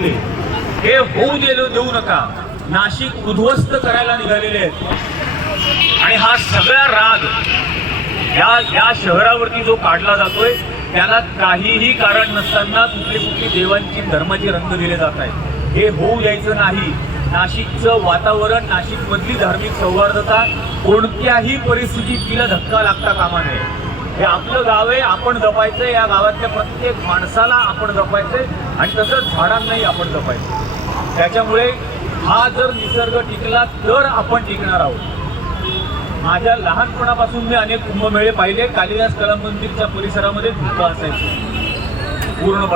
सांगितले, हे होऊ देऊ नका. नाशिक उद्ध्वस्त करायला निघालेले आहेत आणि हा सगळा राग या शहरावरती जो काढला जातोय त्याला काहीही कारण नसताना कुठली देवांची धर्माची रंग दिले जात आहेत. हे होऊ द्यायचं नाही. नाशिकचं वातावरण, नाशिकमधली धार्मिक सौहार्दता कोणत्याही परिस्थितीत तिला धक्का लागता कामा नये. हे आपलं गाव आहे, आपण जपायचं. या गावातल्या प्रत्येक माणसाला आपण जपायचंय आणि तसंच झाडांनाही आपण जपायचं. त्याच्यामुळे हा जर निसर्ग टिकला तर आपण टिकणार आहोत. माझ्या लहानपणापासून मी अनेक कुंभमेळे पाहिले. कालिदास कला मंदिरच्या परिसरामध्ये धुका असायचा पूर्ण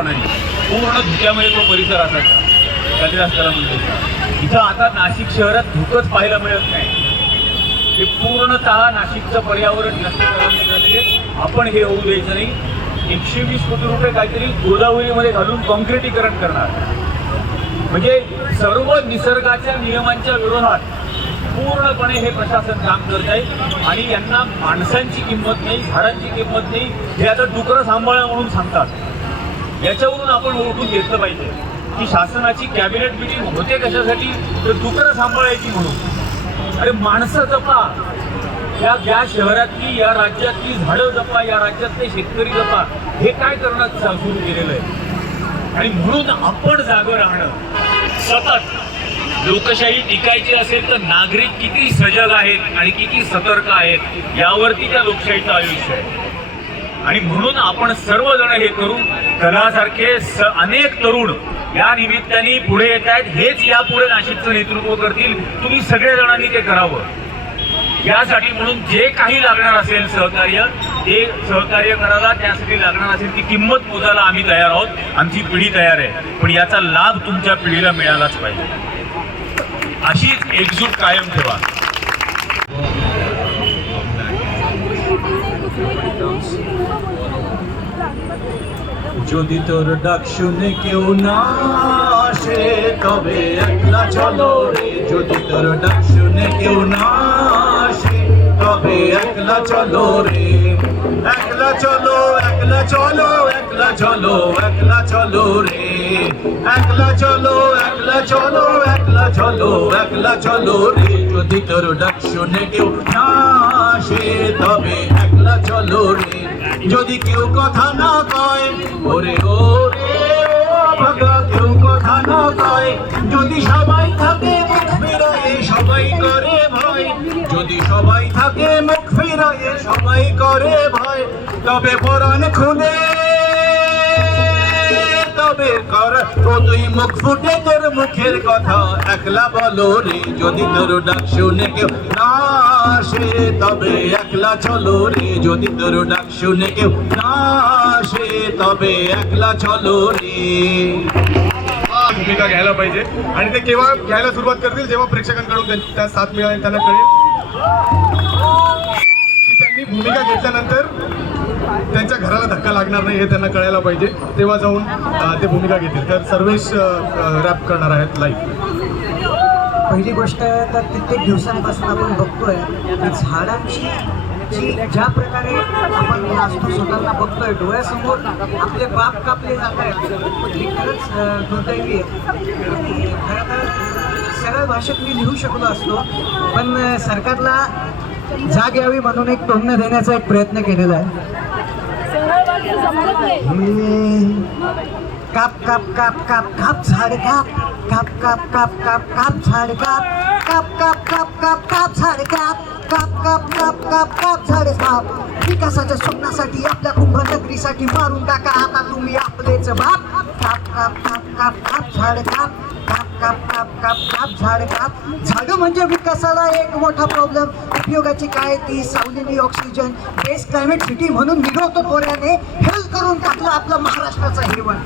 धुक्यामध्ये तो परिसर असायचा कालिदास कला मंदिरचा. इथं आता नाशिक शहरात धुकंच पाहायला मिळत नाही. हे पूर्णतः नाशिकचं पर्यावरण नष्ट करायला निघालेले. आपण हे होऊ द्यायचं नाही. 120 कोटी रुपये काहीतरी गोदावरीमध्ये घालून कॉन्क्रिटीकरण करणार, म्हणजे सर्व निसर्गाच्या नियमांच्या विरोधात पूर्णपणे हे प्रशासन काम करत आहे. आणि यांना माणसांची किंमत नाही, झाडांची किंमत नाही. हे आता डुकरं सांभाळा म्हणून सांगतात. याच्यावरून आपण ओळखून घेतलं पाहिजे की शासनाची कॅबिनेट मिटिंग होते कशासाठी, तर डुकरं सांभाळायची म्हणून. अरे माणसं जपा, या शहरातली, या राज्यातली झाडं जपा, या राज्यातले शेतकरी जपा. हे काय करणं सुरू केलेलं आहे. आणि म्हणून आपण जागं राहणं सतत. लोकशाही टिकायची असेल तर नागरिक किती सजग आहेत आणि किती सतर्क आहेत यावरती त्या लोकशाहीचं आयुष्य आहे. आणि म्हणून आपण सर्वजण हे करून, कलासारखे अनेक तरुण या निमित्ताने पुढे येत आहेत. हेच यापुढे नाशिकचं नेतृत्व करतील. तुम्ही सगळ्या जणांनी ते करावं. यासाठी म्हणून जे काही लागणार असेल सहकार्य, ते सहकार्य करायला. त्यासाठी लागणार असेल ती किंमत मोजायला आम्ही तयार आहोत. आमची पिढी तयार आहे. पण याचा लाभ तुमच्या पिढीला मिळालाच पाहिजे. अशीच एकजूट कायम ठेवा. যদি তোর ডাক শুনে কেউ না আসে তবে একলা চলো রে। যদি তোর ডাক শুনে কেউ না আসে তবে একলা চলো রে। একলা চলো, একলা চলো, একলা চলো, একলা চলো রে। একলা চলো, একলা চলো, একলা চলো, একলা চলো রে। যদি তোর ডাক শুনে কেউ না আসে তবে একলা চলো রে। যদি কেউ কথা না কয়, ওরে ওরে ও ভাগা, কেউ কথা না কয়। যদি সবাই থাকে মুখ ফিরায়ে সবাই করে ভয়, যদি সবাই থাকে মুখ ফিরায়ে সবাই করে ভয়, তবে পরাণ খুলে তবে কর ও তুই মুখ ফুটে তোর মুখের কথা একলা বলো রে। যদি তোর ডাক শুনে কেউ না আসে তবে একলা চলো রে। যদি তোর ডাক শুনে কেউ না আসে তবে একলা चलो रे। भूमिका घ्यायला पाहिजे आणि ते केव्हा घ्यायला सुरुवात करतील जेव्हा प्रेक्षकांकडून त्या साथ मिळाली त्यांना कळेल की त्यांनी भूमिका घेतल्यानंतर त्यांच्या घराला धक्का लागणार नाही हे त्यांना कळायला पाहिजे. तेव्हा जाऊन ते भूमिका घेतील. तर सर्वेश रॅप करणार आहेत लाईव्ह. पहिली गोष्ट तर कित्येक दिवसांपासून आपण बघतोय की झाडांची जी ज्या प्रकारे आपण वास्तू स्वतःला बघतोय डोळ्यासमोर आपले बाप कापले जात आहेत, हे खरंच दुर्दैवी आहे. खरं तर सरळ भाषेत मी लिहू शकलो असतो, पण सरकारला जाग यावी म्हणून एक टोमणं देण्याचा एक प्रयत्न केलेला आहे. काप काप काप काप काप झाड काप, काप काप काप काप काप झाड काप, काप काप काप काप काप झाड काप, काप काप काप काप काप झाड काप. विकासाच्या स्वप्नासाठी आपल्या कुंभनगरीसाठी मारून टाका आता तुम्ही आपलेच बाप. काप काप काप काप काप झाड काप, काप काप काप काप काप झाड काप. झाडं म्हणजे विकासाला एक मोठा प्रॉब्लेम. उपयोगाची काय ती सावलेली ऑक्सिजन. बेस्ट क्लायमेट सिटी म्हणून निघवतो पोऱ्याने, हेल्थ करून टाकलं आपलं महाराष्ट्राचं हिरवण.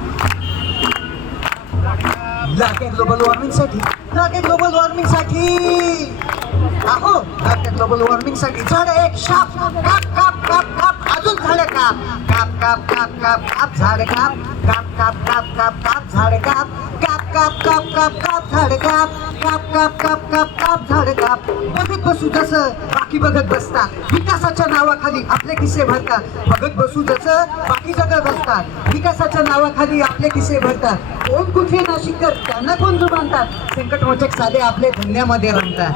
लागे ग्लोबल वॉर्मिंगसाठी, लागे ग्लोबल वॉर्मिंगसाठी, अहो लागे ग्लोबल वॉर्मिंगसाठी झाड एक शाप. काप काप काप काप अजून झाड काप, काप काप काप काप काप झाड काप, काप काप काप काप काप झाड काप, काप काप काप काप काप झाड काप. काप काप काप काप काप झाड काप. बघत बसू जसं बाकी बघत बसतात, विकासाच्या नावाखाली आपले किस्से भरतात. बघत बसू जसं बाकी जगत बसतात, विकासाच्या नावाखाली आपले किस्से भरतात. कोण कुठे नाशिककर त्यांना कोण जुमानतात, संकटमोचक साधे आपले धंद्यामध्ये रमतात.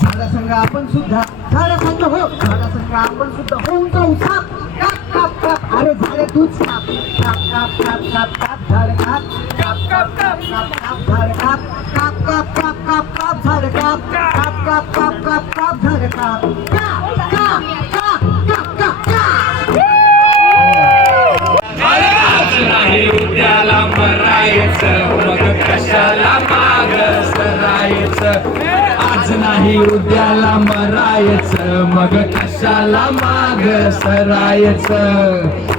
झाडासंग आपण सुद्धा झाडासंग हो, झाडासंग आपण सुद्धा होऊन जाऊ साप. काप काप काप अरे झाडे तूच काप. काप काप काप काप काप झाड काप. काप काप काप काप काप झाड काप. काप काप काप काप काप झाड काप. काप काप काप काप काप झाड काप. काप काप काप काप काप काप. आज नाही उद्याला मरायचं, मग कशाला माग सरायचं. आज नाही उद्याला मरायचं, मग कशाला माग सरायचं.